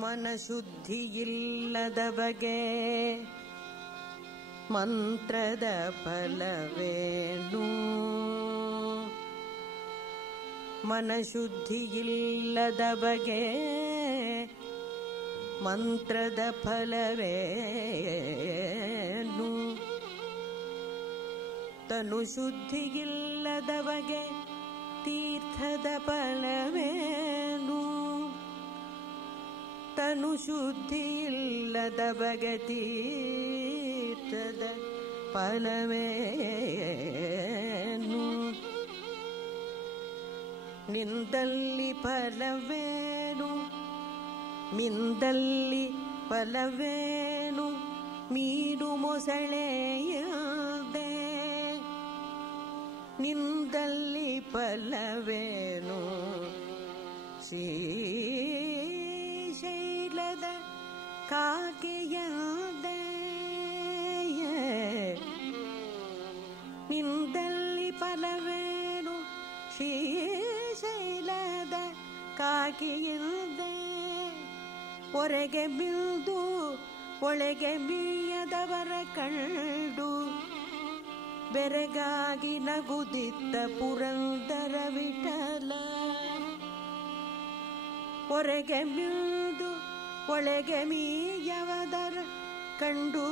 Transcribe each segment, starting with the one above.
ಮನಶುದ್ಧಿಯಿಲ್ಲದ ಬಗೆ ಮಂತ್ರದ ಫಲವೇನು? ಮನಶುದ್ಧಿಯಿಲ್ಲದ ಬಗೆ ಮಂತ್ರದ ಫಲವೇನು? ತನು ಶುದ್ಧಿಯಿಲ್ಲದ ಬಗೆ ತೀರ್ಥದ ಫಲವೇನು? ತನು ಶುದ್ಧಿಯಿಲ್ಲದ ಬಗೆ ತೀರ್ಥದ ಫಲವೇನು? ನಿಂದಲ್ಲಿ ಫಲವೇನು? ಮಿಂದಲ್ಲಿ ಫಲವೇನು? ಮೀನು ಮೊಸಳೆಯದೆ ನಿಂದಲ್ಲಿ ಫಲವೇನು? ಶ್ರೀಶೈಲದ ಕಾಗೆಯದೆ ನಿಂದಲ್ಲಿ ಫಲವೇನು? ಶ್ರೀಶೈಲದ ಕಾಗೆಯದೆ ಹೊರಗೆ ಬೀಳ್ದು ಒಳಗೆ ಬೀಯದವರ ಕಂಡು ಬೆರಗಾಗಿ ನಗುದಿದ್ದ ಪುರಂದರ ವಿಠಲ. ಹೊರಗೆ ಬೀಳ್ದು ಒಳಗೆ ಮೀಯವದರ ಕಂಡು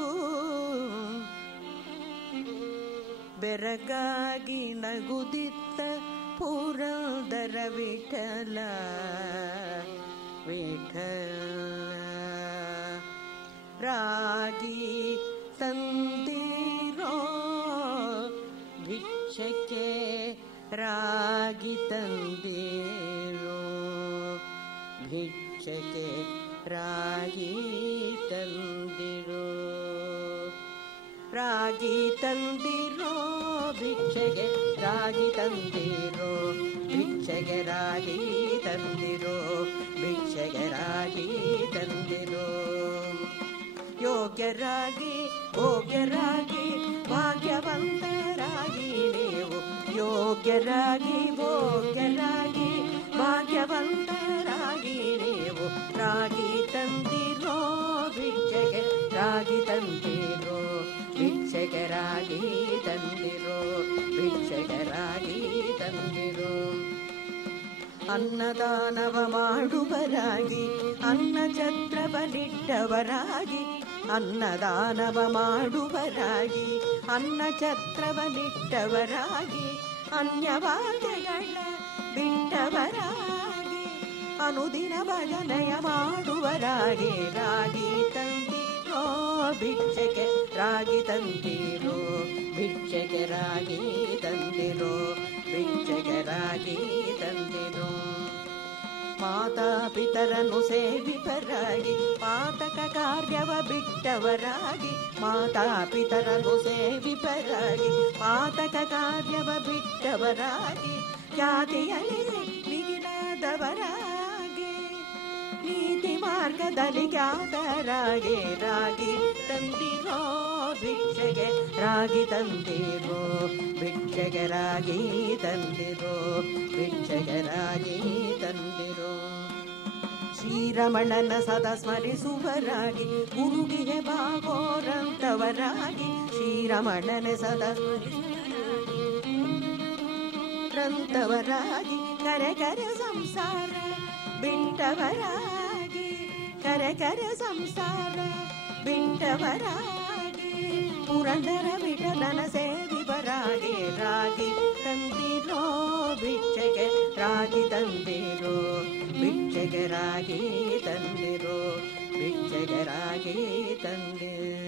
ಬೆರಗಾಗಿ ನಗುದಿದ್ದ ಪುರಂದರ ವಿಠಲ. ವಿಠಲ ರಾಗಿ ತಂದಿರೋ ಭಿಕ್ಷಕ್ಕೆ ರಾಗಿ ತಂದಿರೋ ಭಿಕ್ಷಕ್ಕೆ ರಾಗಿ ತಂದಿರೋ ರಾಗಿ ತಂದಿರೋ ಭಿಕ್ಷೆಗೆ ರಾಗಿ ತಂದಿರೋ ಭಿಕ್ಷೆಗೆ ರಾಗಿ ತಂದಿರೋ ಭಿಕ್ಷೆಗೆ ರಾಗಿ ತಂದಿರೋ. ಯೋಗ್ಯರಾಗಿ ಭೋಗ್ಯರಾಗಿ ಭಾಗ್ಯವಂತರಾಗಿ ನೀವು ಯೋಗ್ಯರಾಗಿ ಭೋಗ್ಯರಾಗಿ ಭಾಗ್ಯವಂತರಾಗಿ ನೀವು ರಾಗಿ ತಂದಿರೋ ಭಿಕ್ಷೆಗೆ ರಾಗಿ ತಂದಿರೋ ಭಿಕ್ಷೆಗೆ ರಾಗಿ ತಂದಿರೋ ಭಿಕ್ಷೆಗೆ ರಾಗಿ ತಂದಿರೋ. ಅನ್ನದಾನವ ಮಾಡುವರಾಗಿ ಅನ್ನ ಛತ್ರವನಿಟ್ಟವರಾಗಿ ಅನ್ನದಾನವ ಮಾಡುವರಾಗಿ ಅನ್ನ ಛತ್ರವನಿಟ್ಟವರಾಗಿ ಅನ್ಯವಾದ್ಯಗಳ ಬಿಟ್ಟವರಾಗಿ ಅನುದಿನ ಭಜನೆಯ ಮಾಡುವರಾಗಿ ರಾಗಿ ತಂದಿರೋ ಭಿಕ್ಷೆಗೆ ರಾಗಿ ತಂದಿರೋ ಭಿಕ್ಷೆಗೆ ರಾಗಿ ತಂದಿರೋ ಭಿಕ್ಷೆಗೆ ರಾಗಿ ತಂದಿರೋ. ಮಾತಾ ಪಿತರನ್ನು ಸೇವಿಪರಾಗಿ ಪಾತಕ ಕಾರ್ಯವ ಬಿಟ್ಟವರಾಗಿ ಮಾತಾ ಪಿತರನ್ನು ಸೇವಿಪರಾಗಿ ಪಾತಕ ಕಾರ್ಯವ ಬಿಟ್ಟವರಾಗಿ ಜಾತಿಯಲ್ಲಿ ಮಿಗಿಲಾದವರಾಗಿ ನೀತಿ ಮಾರ್ಗದಲ್ಲಿ ಖ್ಯಾತರಾಗಿ ರಾಗಿ ತಂದಿರೋ ಭಿಕ್ಷೆಗೆ ರಾಗಿ ತಂದಿರೋ ಭಿಕ್ಷೆಗೆ ರಾಗಿ ತಂದಿರೋ ಭಿಕ್ಷೆಗೆ ರಾಗಿ ತಂದಿರೋ. ಶ್ರೀರಮಣನ ಸದಾ ಸ್ಮರಿಸುವರಾಗಿ ಗುರುಗಿಗೆ ಬಾಗೋರಂತವರಾಗಿ ಶ್ರೀರಮಣನ ಸದಾ ರಂತವರಾಗಿ ಕರೆ ಕರೆ ಸಂಸಾರ ಬಿಟ್ಟವರಾಗಿ ಕರೆ ಕರೆ ಸಂಸಾರ ಬಿಟ್ಟವರಾಗಿ ಪುರಂದರ ವಿಠಲನ ಸೇವಿವರಾಗಿ ರಾಗಿ ತಂದಿರೋ ಭಿಕ್ಷೆಗೆ ರಾಗಿ ತಂದಿರೋ ಭಿಕ್ಷೆಗೆ ರಾಗಿ ತಂದಿರೋ ಭಿಕ್ಷೆಗೆ ರಾಗಿ ತಂದಿರೋ.